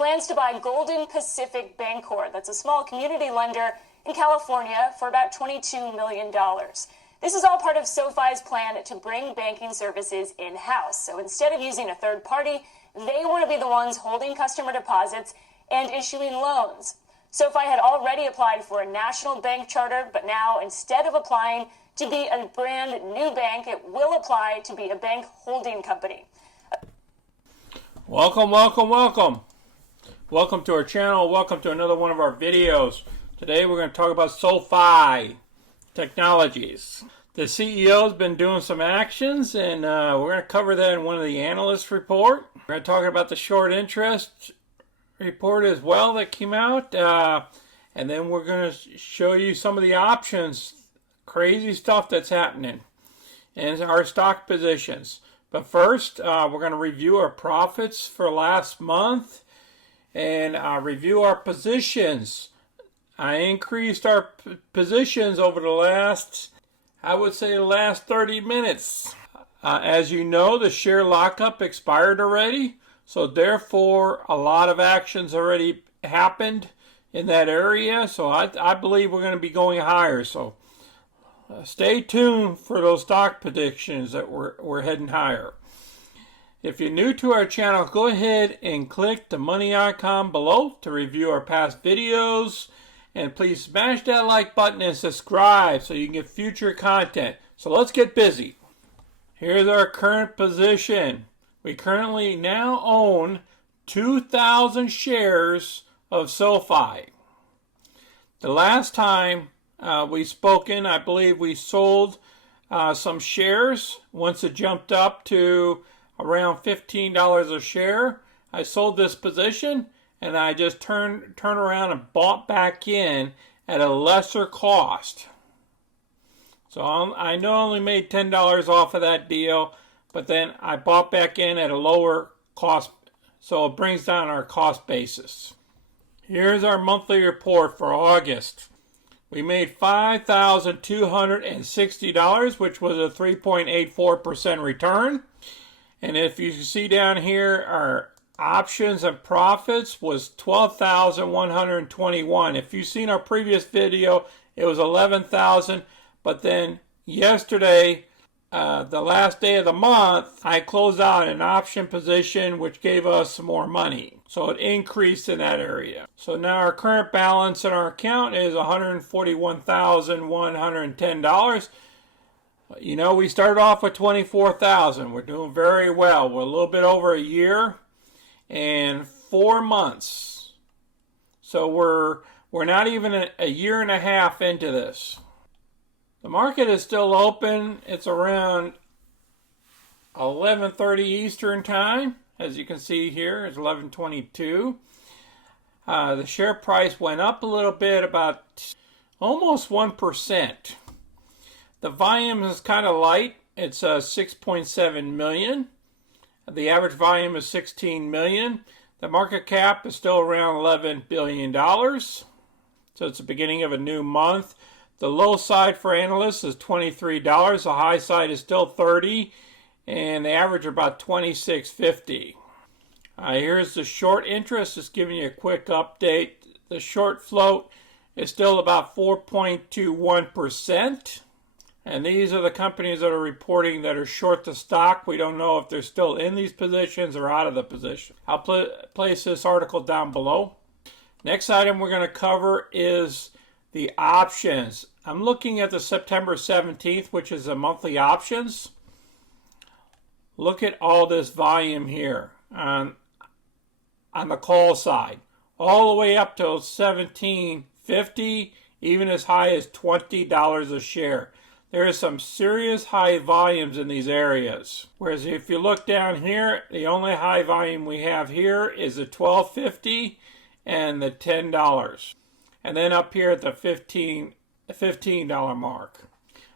plans to buy Golden Pacific Bancorp. That's a small community lender in California for about $22 million. This is all part of SoFi's plan to bring banking services in-house. So instead of using a third party, they want to be the ones holding customer deposits and issuing loans. SoFi had already applied for a national bank charter, but now instead of applying to be a brand new bank, it will apply to be a bank holding company. Welcome, welcome, welcome. Welcome to our channel. Welcome to another one of our videos. Today we're going to talk about SOFI Technologies. The CEO has been doing some actions, and we're going to cover that in one of the analyst report. We're going to talk about the short interest report as well that came out, and then we're going to show you some of the options, crazy stuff that's happening, and our stock positions. But first, we're going to review our profits for last month and review our positions. I increased our positions over the last, I would say, the last 30 minutes. As you know, the share lockup expired already. So therefore, a lot of actions already happened in that area. So I believe we're going to be going higher. So stay tuned for those stock predictions that we're heading higher. If you're new to our channel, go ahead and click the money icon below to review our past videos. And please smash that like button and subscribe so you can get future content. So let's get busy. Here's our current position. We currently now own 2,000 shares of SoFi. The last time we spoken, I believe we sold some shares. Once it jumped up to around $15 a share, I sold this position and I just turned around and bought back in at a lesser cost. So I know I only made $10 off of that deal, but then I bought back in at a lower cost, so it brings down our cost basis. Here's our monthly report for August. We made $5,260, which was a 3.84% return. And if you see down here, our options and profits was $12,121. If you've seen our previous video, it was $11,000, but then yesterday, the last day of the month, I closed out an option position which gave us some more money. So it increased in that area. So now our current balance in our account is $141,110. You know, we started off with $24,000. We're doing very well. We're a little bit over a year and 4 months. So we're not even a year and a half into this. The market is still open. It's around 11:30 Eastern time. As you can see here, it's 11:22. The share price went up a little bit, about almost 1%. The volume is kind of light. It's 6.7 million. The average volume is 16 million. The market cap is still around $11 billion. So it's the beginning of a new month. The low side for analysts is $23. The high side is still $30. And the average about $26.50. Here's the short interest. Just giving you a quick update. The short float is still about 4.21%. And these are the companies that are reporting that are short the stock. We don't know if they're still in these positions or out of the position. I'll place this article down below. Next item we're going to cover is the options. I'm looking at the September 17th, which is the monthly options. Look at all this volume here on the call side. All the way up to $17.50, even as high as $20 a share. There is some serious high volumes in these areas. Whereas if you look down here, the only high volume we have here is the $12.50 and the $10. And then up here at the $15 mark.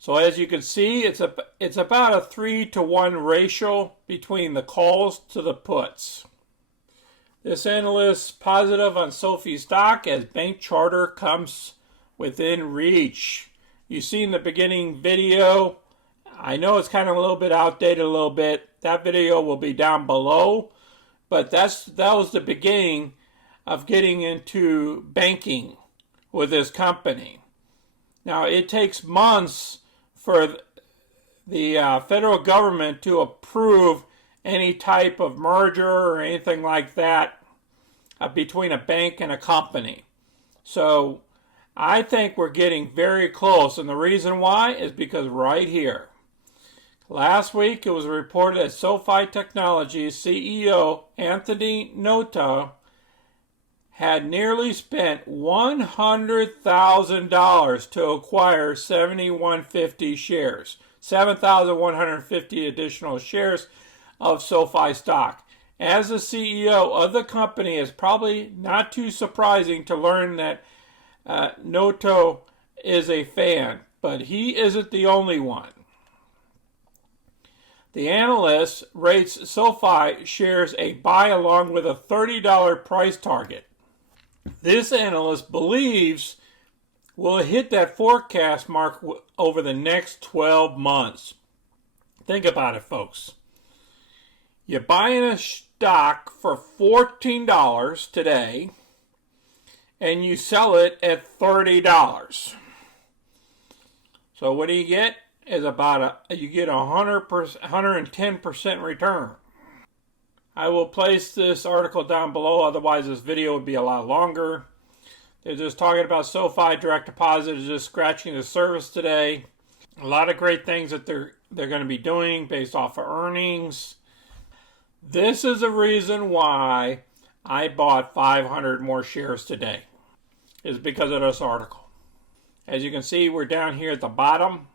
So as you can see, it's about a 3-to-1 ratio between the calls to the puts. This analyst is positive on SOFI stock as bank charter comes within reach. You see in the beginning video, I know it's kind of a little bit outdated a little bit. That video will be down below, but that was the beginning of getting into banking with this company. Now, it takes months for the federal government to approve any type of merger or anything like that between a bank and a company. So I think we're getting very close, and the reason why is because right here. Last week, it was reported that SOFI Technologies CEO Anthony Noto had nearly spent $100,000 to acquire 7,150 shares, 7,150 additional shares of SOFI stock. As the CEO of the company, it's probably not too surprising to learn that Noto is a fan, but he isn't the only one. The analyst rates SOFI shares a buy along with a $30 price target. This analyst believes we'll hit that forecast mark over the next 12 months. Think about it, folks. You're buying a stock for $14 today, and you sell it at $30. So what do you get? Is about you get 110% return. I will place this article down below, otherwise this video would be a lot longer. They're just talking about SoFi direct deposit is just scratching the surface today. A lot of great things that they're going to be doing based off of earnings. This is the reason why I bought 500 more shares today. Is because of this article. As you can see, we're down here at the bottom.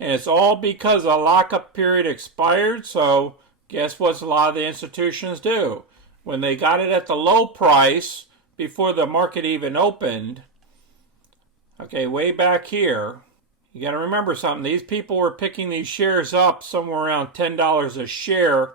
And it's all because the lockup period expired. So guess what a lot of the institutions do? When they got it at the low price before the market even opened, okay, way back here, you got to remember something. These people were picking these shares up somewhere around $10 a share.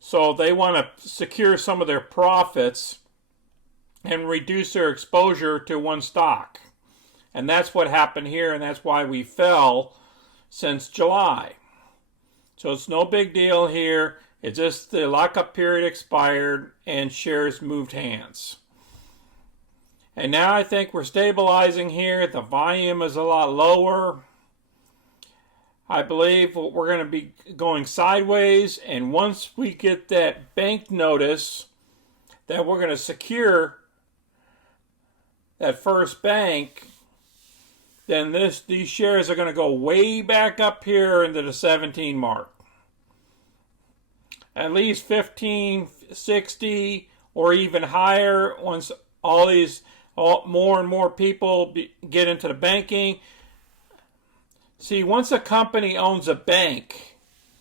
So they want to secure some of their profits and reduce their exposure to one stock. And that's what happened here, and that's why we fell since July. So it's no big deal here. It's just the lockup period expired and shares moved hands. And now I think we're stabilizing here. The volume is a lot lower. I believe we're going to be going sideways. And once we get that bank notice that we're going to secure that first bank, then these shares are going to go way back up here into the 17 mark. At least 15, 60, or even higher once more and more people get into the banking. See, once a company owns a bank,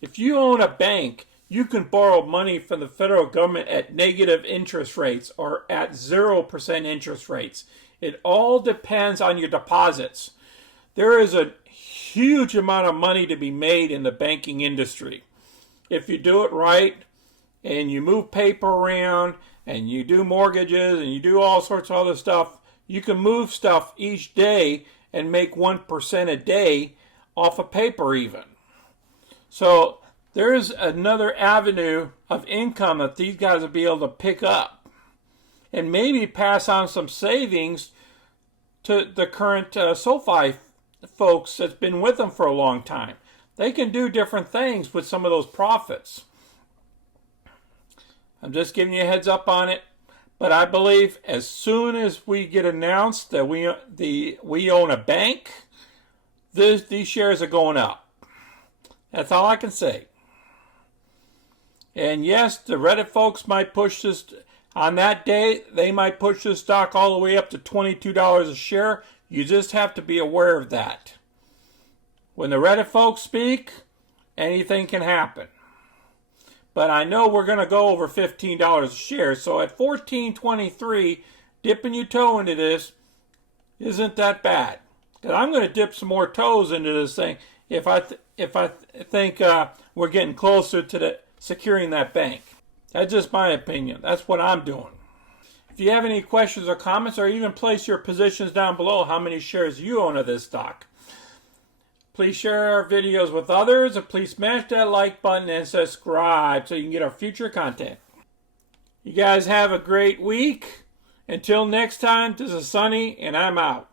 if you own a bank, you can borrow money from the federal government at negative interest rates or at 0% interest rates. It all depends on your deposits. There is a huge amount of money to be made in the banking industry. If you do it right and you move paper around and you do mortgages and you do all sorts of other stuff, you can move stuff each day and make 1% a day off of paper even. So there's another avenue of income that these guys will be able to pick up and maybe pass on some savings to the current SoFi folks that's been with them for a long time. They can do different things with some of those profits. I'm just giving you a heads up on it. But I believe as soon as we get announced that we own a bank, these shares are going up. That's all I can say. And yes, the Reddit folks might push this. On that day, they might push this stock all the way up to $22 a share. You just have to be aware of that. When the Reddit folks speak, anything can happen. But I know we're going to go over $15 a share. So at $14.23, dipping your toe into this isn't that bad. Because I'm going to dip some more toes into this thing if I think we're getting closer to securing that bank. That's just my opinion. That's what I'm doing. If you have any questions or comments, or even place your positions down below, how many shares you own of this stock. Please share our videos with others, and please smash that like button and subscribe so you can get our future content. You guys have a great week. Until next time, this is Sonny, and I'm out.